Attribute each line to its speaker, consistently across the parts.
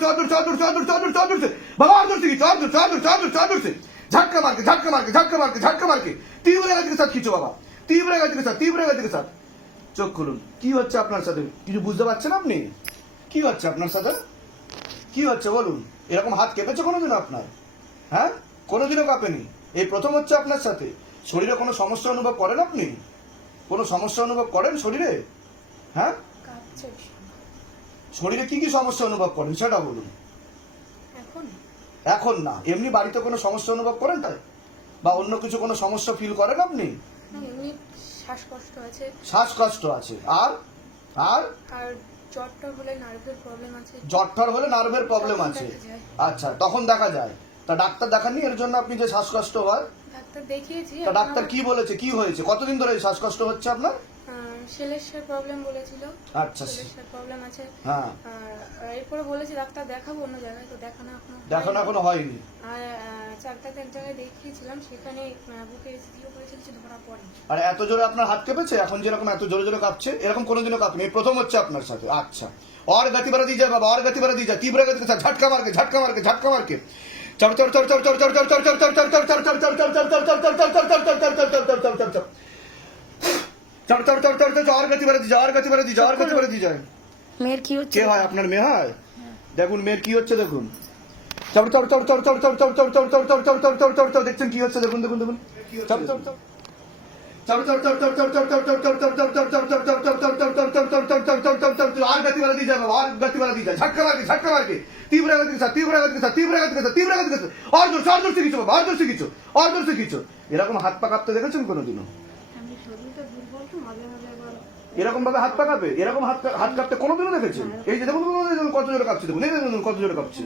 Speaker 1: চল চল চল চল চল চল চল বাবা আর
Speaker 2: ধরতে চল চল চল চল চল চল ঝাক্কা
Speaker 1: মারকে ঝাক্কা মারকে ঝাক্কা মারকে ঝাক্কা মারকে। তীব্র গাতিকে সাথ খিচো বাবা। তীব্র গাছ থেকে সাথ তীব্র গাতিকে সাথ চোখ খুলুন। কি হচ্ছে আপনার সাথে? কিছু বুঝতে পারছেন আপনি? কি হচ্ছে আপনার সাথে? কি হচ্ছে বলুন? এরকম হাত কেঁপেছে কোনোদিন আপনার? হ্যাঁ? কোনোদিনও কাঁপেনি। এই প্রথম হচ্ছে আপনার সাথে। শরীরে কোনো সমস্যা অনুভব করেন আপনি? কোনো সমস্যা অনুভব করেন শরীরে? হ্যাঁ? শরীরে কি কি সমস্যা অনুভব করেন সেটা বলুন।
Speaker 2: এখন?
Speaker 1: এখন না। এমনি বাড়িতে কোনো সমস্যা অনুভব করেন তাই? বা অন্য কিছু কোনো সমস্যা ফিল করেন আপনি?
Speaker 2: শ্বাসকষ্ট আছে।
Speaker 1: শ্বাসকষ্ট আছে। আর? আর?
Speaker 2: আর জ্বরটা হলে নার্ভের প্রবলেম আছে।
Speaker 1: জ্বর হলে নার্ভের প্রবলেম আছে। আচ্ছা তখন দেখা যায়। তা ডাক্তার দেখাননি এর জন্য আপনি যে শ্বাসকষ্ট হয়?
Speaker 2: ডাক্তার দেখিয়েছি।
Speaker 1: তা ডাক্তার কি বলেছে? কি হয়েছে? কতদিন ধরে শ্বাসকষ্ট হচ্ছে আপনার?
Speaker 2: সেলের প্রবলেম বলেছিল
Speaker 1: আচ্ছা
Speaker 2: সেলের প্রবলেম আছে
Speaker 1: হ্যাঁ
Speaker 2: আর এরপরে বলেছি ডাক্তার দেখাবো অন্য জায়গায় তো দেখানো এখনো
Speaker 1: দেখানো
Speaker 2: হয়নি।
Speaker 1: এখনো হয়নি
Speaker 2: আর চারটাতে এক জায়গায় দেখিয়েছিলাম সেখানে আহ, বুকে এসিও করেছিল কিছু ধরা পড়ে
Speaker 1: আর এত জোরে আপনার হাত কেঁপেছে এখন যেরকম এত জোরে জোরে কাঁপছে এরকম কোনোদিনও কাঁপনি এই প্রথম হচ্ছে আপনার সাথে আচ্ছা और गति बढ़ा दीजिए बाबा और गति बढ़ा दीजिए तीव्र गति के साथ झटका मार के झटका मार के झटका मार के चढ़ चढ़ चढ़ चढ़ चढ़ चढ़ चढ़ चढ़ चढ़ चढ़ चढ़ चढ़ चढ़ चढ़ चढ़ चढ़ चढ़ चढ़ चढ़ चढ़ चढ़ चढ़ चढ़ चढ़ चढ़ चढ़ चढ़ চড় চড় চড় চড় চড় আর গতি বেড়ে দিচ্ছে আর গতি বেড়ে দিচ্ছে আর গতি বেড়ে দিচ্ছে
Speaker 2: মেয়ের কি হচ্ছে
Speaker 1: কে হয় আপনার মেয়ে হয় দেখুন মেয়ের কি হচ্ছে দেখুন চড় চড় চড় চড় চড় চড় চড় চড় চড় চড় চড় চড় চড় চড় চড় চড় দেখছেন কি হচ্ছে দেখুন দেখুন দেখুন চড় চড় চড় আর দিয়ে দিয়ে তীব্র তীব্র তীব্র তীব্র আর আর এরকম হাত পা কাঁপতে দেখেছেন কোনোদিনও এরকম ভাবে হাত পা কাঁপে এরকম হাত হাত কাঁপতে কোনোদিনও দেখেছেন? এই যে দেখুন কত জোরে কাঁপছে দেখুন এই দেখুন কত জোরে কাঁপছে।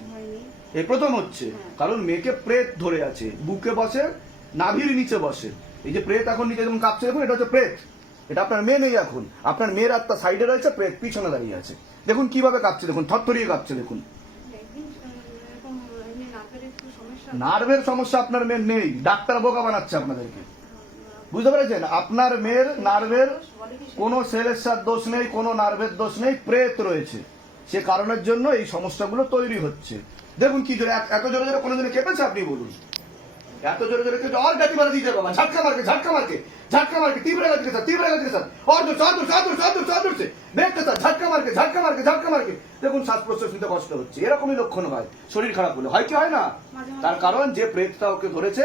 Speaker 1: এই প্রথম হচ্ছে কারণ মেয়েকে প্রেত ধরে আছে বুকে বসে নাভির নিচে বসে। এই যে প্রেত এখন নিচে যেমন কাঁপছে দেখুন এটা হচ্ছে প্রেত। এটা আপনার মেয়ে নেই এখন। আপনার মেয়ের আত্মা সাইডে রয়েছে প্রেত পিছনে দাঁড়িয়ে আছে। দেখুন কীভাবে কাঁপছে দেখুন থরথরিয়ে কাঁপছে দেখুন। নার্ভের সমস্যা আপনার মেয়ের নেই। ডাক্তার বোকা বানাচ্ছে আপনাদেরকে। বুঝতে পেরেছেন? আপনার মেয়ের নার্ভের কোন সেলেসার দোষ নেই কোনো নার্ভের দোষ নেই প্রেত রয়েছে। সে কারণের জন্য এই সমস্যাগুলো তৈরি হচ্ছে। দেখুন কি জোরে এত জোরে জোরে কোনোদিনে কেঁপেছে আপনি বলুন। এত জোরে জোরে কেঁপেছে আর গাতি মারা দিতে বাবা ঝাটকা মারকে ঝাটকা মারকে ঝাটকা মারকে তীব্র গাতিকে স্যার তীব্র গাতিকে স্যার। আর তো চার জোর চার জোর সে। দেখতে স্যার ঝাটকা মারকে ঝাটকা মারকে ঝাটকা মারকে দেখুন শ্বাস প্রশ্বাস নিতে কষ্ট হচ্ছে। এরকমই লক্ষণ হয়। শরীর খারাপ হলে। হয় কি হয় না? তার কারণ যে প্রেতটা ওকে ধরেছে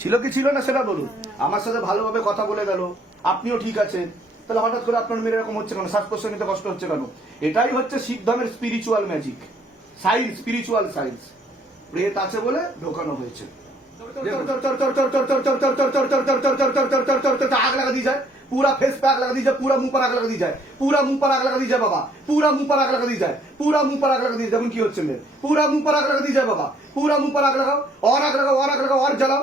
Speaker 1: ছিল কি ছিল না সেটা বলুন আমার সাথে ভালোভাবে কথা বলে গেল আপনিও ঠিক আছেন তাহলে হঠাৎ করে আপনার মেয়ের এরকম হচ্ছে কেন শ্বাস প্রশ্বাস নিতে কষ্ট হচ্ছে কেন এটাই হচ্ছে শিখ ধর্মের spiritual magic science spiritual science প্রেত আছে বলে ঢোকানো হয়েছে आग लगा दी जाए पूरा फेस पे आग लगा दी जाए पूरा मुंह पर आग लगा दी जाए पूरा मुंह पर आग लगा दी जाए बाबा पूरा मुंह पर आग लगा दी जाए पूरा मुंह पर आग लगा दी जाए দেখুন কি হচ্ছে মেয়ের पूरा मुंह पर आग लगा दी जाए बाबा पूरा मुंह पर आग लगाओ और आग लगाओ और आग लगाओ और जलाओ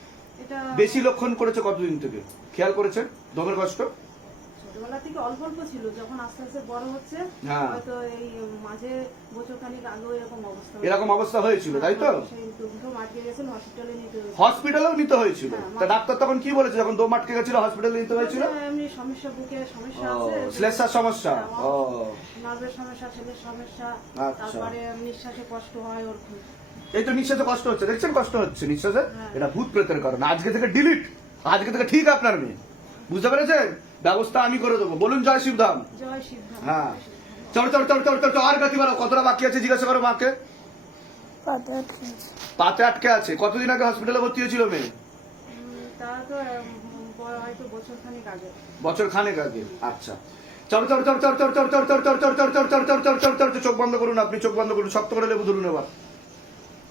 Speaker 1: বেশি লক্ষণ করেছে কতদিন থেকে? খেয়াল করেছেন? দমের কষ্ট?
Speaker 3: হসপিটালে
Speaker 1: হ্যাঁ।
Speaker 3: নিতে
Speaker 1: হয়েছিল? ডাক্তার তখন কি বলেছে হসপিটালে নিতে হয়েছিল?
Speaker 3: এমনি সমস্যা সমস্যা
Speaker 1: সমস্যা।
Speaker 3: সমস্যা সমস্যা
Speaker 1: আচ্ছা।
Speaker 3: নিঃশ্বাসে কষ্ট হয় ওর
Speaker 1: এই তো নিঃশ্বাসে কষ্ট হচ্ছে দেখছেন কষ্ট হচ্ছে নিঃশ্বাসে এটা ভূত প্রেতের কারণ আজকে থেকে ডিলিট আজকে থেকে ঠিক আপনার মেয়ে বুঝতে পেরেছেন ব্যবস্থা আমি করে দেবো বলুন জয় শিবধাম হ্যাঁ চল চলো চলো চলো চলো আর গাতি বাড়ো কতটা বাকি আছে জিজ্ঞাসা করো মাকে
Speaker 2: পাতে আটকে আছে
Speaker 1: কতদিন আগে হসপিটালে ভর্তি হয়েছিল মেয়ে
Speaker 3: বছর খানেক আগে
Speaker 1: আচ্ছা চল চল চল চল চল চল চল চল চল চল চল চল চল চল চল চোখ বন্ধ করুন আপনি চোখ বন্ধ করুন শক্ত করে লেবু ধরুন এবার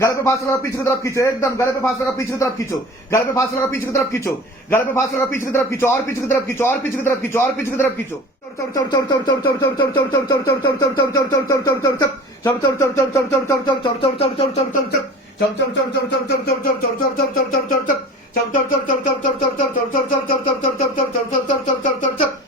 Speaker 1: गले पे फांस लगा पीछे की तरफ़ खींचो एकदम गले पे फांस लगा पीछे की तरफ़ खींचो गले पे फांस लगा पीछे की तरफ़ खींचो गले पे फांस लगा पीछे की तरफ़ खींचो और पीछे की तरफ़ खींचो और पीछे की तरफ़ खींचो और पीछे की तरफ़ खींचो चप चप चप चप चप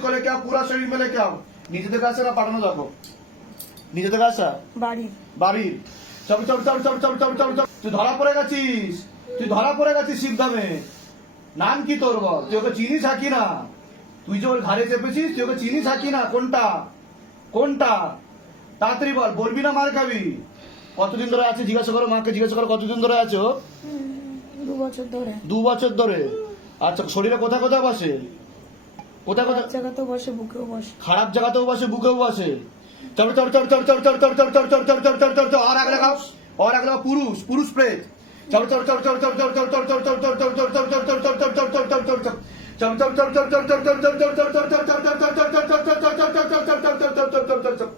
Speaker 1: করে পুরা মেলে
Speaker 2: নিজেদের
Speaker 1: নিজেদের চম চম চম চম চম চম চম চম তুই ধরা পড়ে গেছিস তুই ধরা পড়ে গেছিস সিদ্ধামে নাম কি তোর বল তুই ওকে চিনি থাকি না? তুই যে ওর ঘাড়ে চেপেছিস তুই ওকে চিনি থাকি না কোনটা কোনটা তাড়াতাড়ি বল বলবি না মার খাবি কতদিন ধরে আছে জিজ্ঞাসা করো মাকে জিজ্ঞাসা করো কতদিন ধরে আছো
Speaker 4: দু বছর ধরে
Speaker 1: দু বছর ধরে আচ্ছা শরীরে কোথায় কোথায় বসে কোথায় কোথায়
Speaker 4: জায়গাতেও বসে বুকেও বসে
Speaker 1: খারাপ জায়গাতেও বসে বুকেও বসে চল চল চল চল চল চল চল চল চল চল চল চল চল চল চল আর আগে লাগাও আর আগে লাগাও পুরুষ পুরুষ প্রেত চল চল চল চল চল চল চল চল চল চল চল চল চল চল চল চল চল চল চল চল চল চল চল চল চল চল চল চল চল চল চল চল চল চল চল চল চল চল চল চল চল চল চল চল চল চল চল চল চল চল চল চল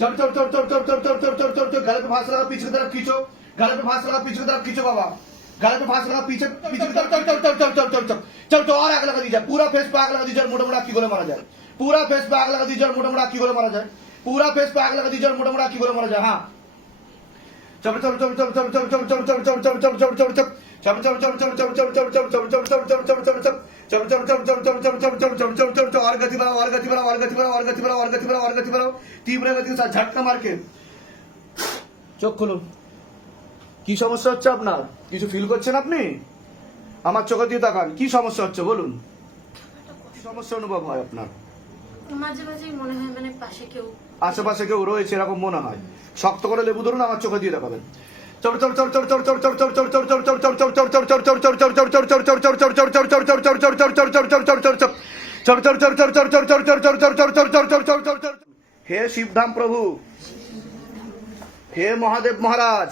Speaker 1: चल चल चल चल चल चल चल चल चल चल चल गले पे फांस लगा पीछे की तरफ खींचो गाले पे फांस लगा पीछे की तरफ खींचो बाबा गाले पे फांस लगा पीछे पीछे की तरफ चल चल चल चल चल चल चल चल तो और आग लगा दी जाए पूरा फेस पे आग लगा दी जाए मोटा मोटा की गोले मारा जाए पूरा फेस पे आग लगा दी जाए मोटा मोटा की गोले मारा जाए पूरा फेस पे आग लगा दी जाए मोटा मोटा की गोले मारा जाए हाँ चल चल चल चल चल चल चल चल चल चल चल चल चल चल और गति बढ़ाओ और गति बढ़ाओ और गति बढ़ाओ और गति बढ़ाओ और गति बढ़ाओ और गति बढ़ाओ तीव्र गति के साथ झटका मार के चोख खोलो কি সমস্যা হচ্ছে আপনার কিছু ফিল করছেন আপনি আমার চোখে দিয়ে তাকান কি সমস্যা হচ্ছে বলুন কি সমস্যা অনুভব হয় আপনার
Speaker 3: কেউ
Speaker 1: আশেপাশে কেউ রয়েছে এরকম মনে হয় শক্ত করে লেবু ধরুন আমার চোখে দিয়ে দেখাবেন হে শিবধাম প্রভু হে মহাদেব মহারাজ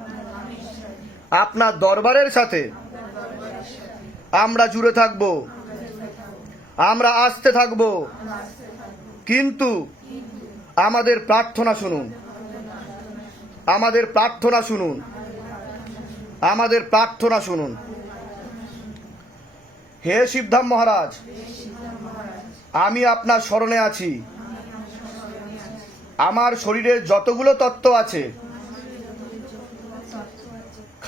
Speaker 1: আপনার দরবারের সাথে আমরা জুড়ে থাকব, আমরা আসতে থাকব। কিন্তু আমাদের প্রার্থনা শুনুন, আমাদের প্রার্থনা শুনুন, আমাদের প্রার্থনা শুনুন। হে শিবধাম মহারাজ, আমি আপনার স্মরণে আছি। আমার শরীরে যতগুলো তত্ত্ব আছে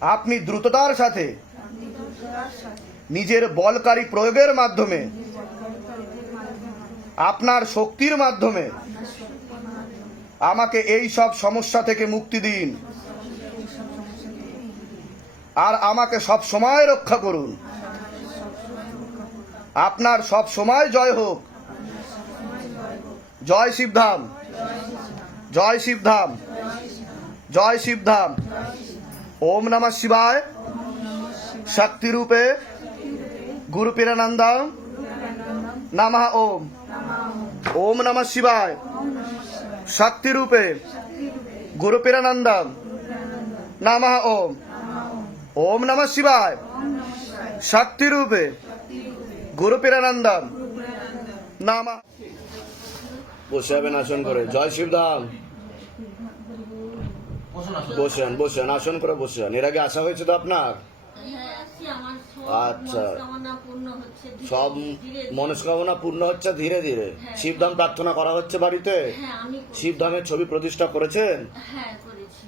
Speaker 1: আপনি দ্রুততার সাথে নিজের বলকারী প্রয়োগের মাধ্যমে, আপনার শক্তির মাধ্যমে আমাকে এই সব সমস্যা থেকে মুক্তি দিন। আর আমাকে সব সময় রক্ষা করুন। আপনার সব সময় জয় হোক। জয় শিবধাম। জয় শিবধাম। জয় শিবধাম। ওম নমঃ শিবায়। শক্তি রূপে গুরু পীরানন্দা। নমঃ ওম। ওম নমঃ শিবায়। শক্তি রূপে গুরু পীরানন্দম নমঃ ওম। ওম নমঃ শিবায়। শক্তি রূপে গুরু পীরানন্দম নামা। বসে হবেন আসন করে। জয় শিবধাম বসে যান বসে আসন করে বসে যান এর আগে আসা হয়েছে তো আপনার? আচ্ছা। সব মনস্কামনা পূর্ণ হচ্ছে ধীরে ধীরে। শিবধাম প্রার্থনা করা হচ্ছে বাড়িতে? শিবধামের ছবি প্রতিষ্ঠা করেছেন?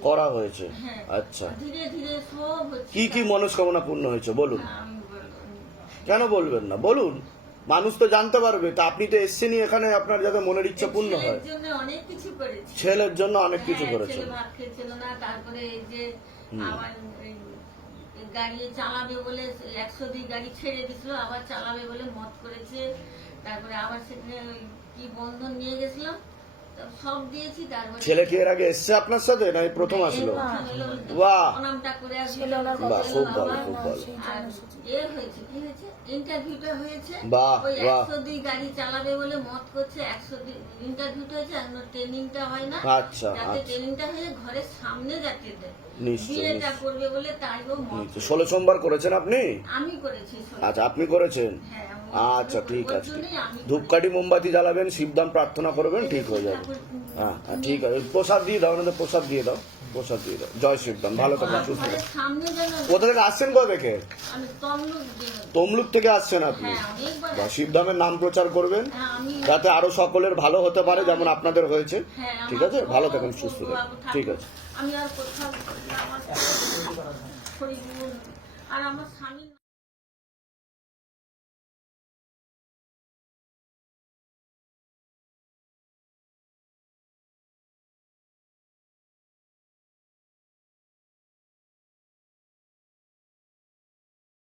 Speaker 1: করা হয়েছে। আচ্ছা। কি কি মনস্কামনা পূর্ণ হয়েছে? বলুন। কেন বলবেন না? বলুন। মানুষ তো জানতে পারবে তা আপনি তো এসছেনই এখানে আপনার যাতে মনের ইচ্ছা পূর্ণ হয়।
Speaker 5: ছেলের জন্য অনেক কিছু করেছি হ্যাঁ, না তারপরে এই যে আমার গাড়ি চালাবে বলে একশো দুই গাড়ি ছেড়ে দিছিল আবার চালাবে বলে মত করেছে। তারপরে আবার সেখানে কি বন্ধন নিয়ে গেছিলাম সব দিয়েছি তারপরে
Speaker 1: ছেলে কি এর আগে এসছে আপনার সাথে? না এই প্রথম আসলো? বাহ।
Speaker 5: করে আসলো।
Speaker 1: বাহ, খুব ভালো, খুব ভালো।
Speaker 5: আর এ হয়েছে কি হয়েছে? ইন্টারভিউটা হয়েছে।
Speaker 1: বাহ,
Speaker 5: ওই একশো দুই গাড়ি চালাবে বলে মত করছে একশো দুই ইন্টারভিউটা হয়েছে এখনও ট্রেনিংটা হয় না।
Speaker 1: আচ্ছা,
Speaker 5: যাতে
Speaker 1: আচ্ছা।
Speaker 5: ট্রেনিংটা হয়ে ঘরের সামনে যাতে দেয় বিয়েটা করবে বলে মত
Speaker 1: ষোলো সোমবার করেছেন আপনি?
Speaker 5: আমি করেছি
Speaker 1: আচ্ছা আপনি করেছেন?
Speaker 5: হ্যাঁ,
Speaker 1: আচ্ছা ঠিক আছে ধূপকাঠি মোমবাতি জ্বালাবেন শিবদাম প্রার্থনা করবেন ঠিক হয়ে যাবে। হ্যাঁ হ্যাঁ ঠিক আছে। প্রসাদ দিয়ে দাও না প্রসাদ দিয়ে দাও প্রসাদ দিয়ে দাও। জয় শিবদাম ভালো থাকুন সুস্থ কোথা থেকে আসছেন কবে থেকে?
Speaker 5: তমলুক
Speaker 1: থেকে আসছেন আপনি? বা শিবধামের নাম প্রচার করবেন যাতে আরও সকলের ভালো হতে পারে যেমন আপনাদের হয়েছে।
Speaker 5: হ্যাঁ,
Speaker 1: ঠিক আছে? ভালো থাকুন সুস্থ থাকুন ঠিক আছে।
Speaker 5: আর আমার স্বামী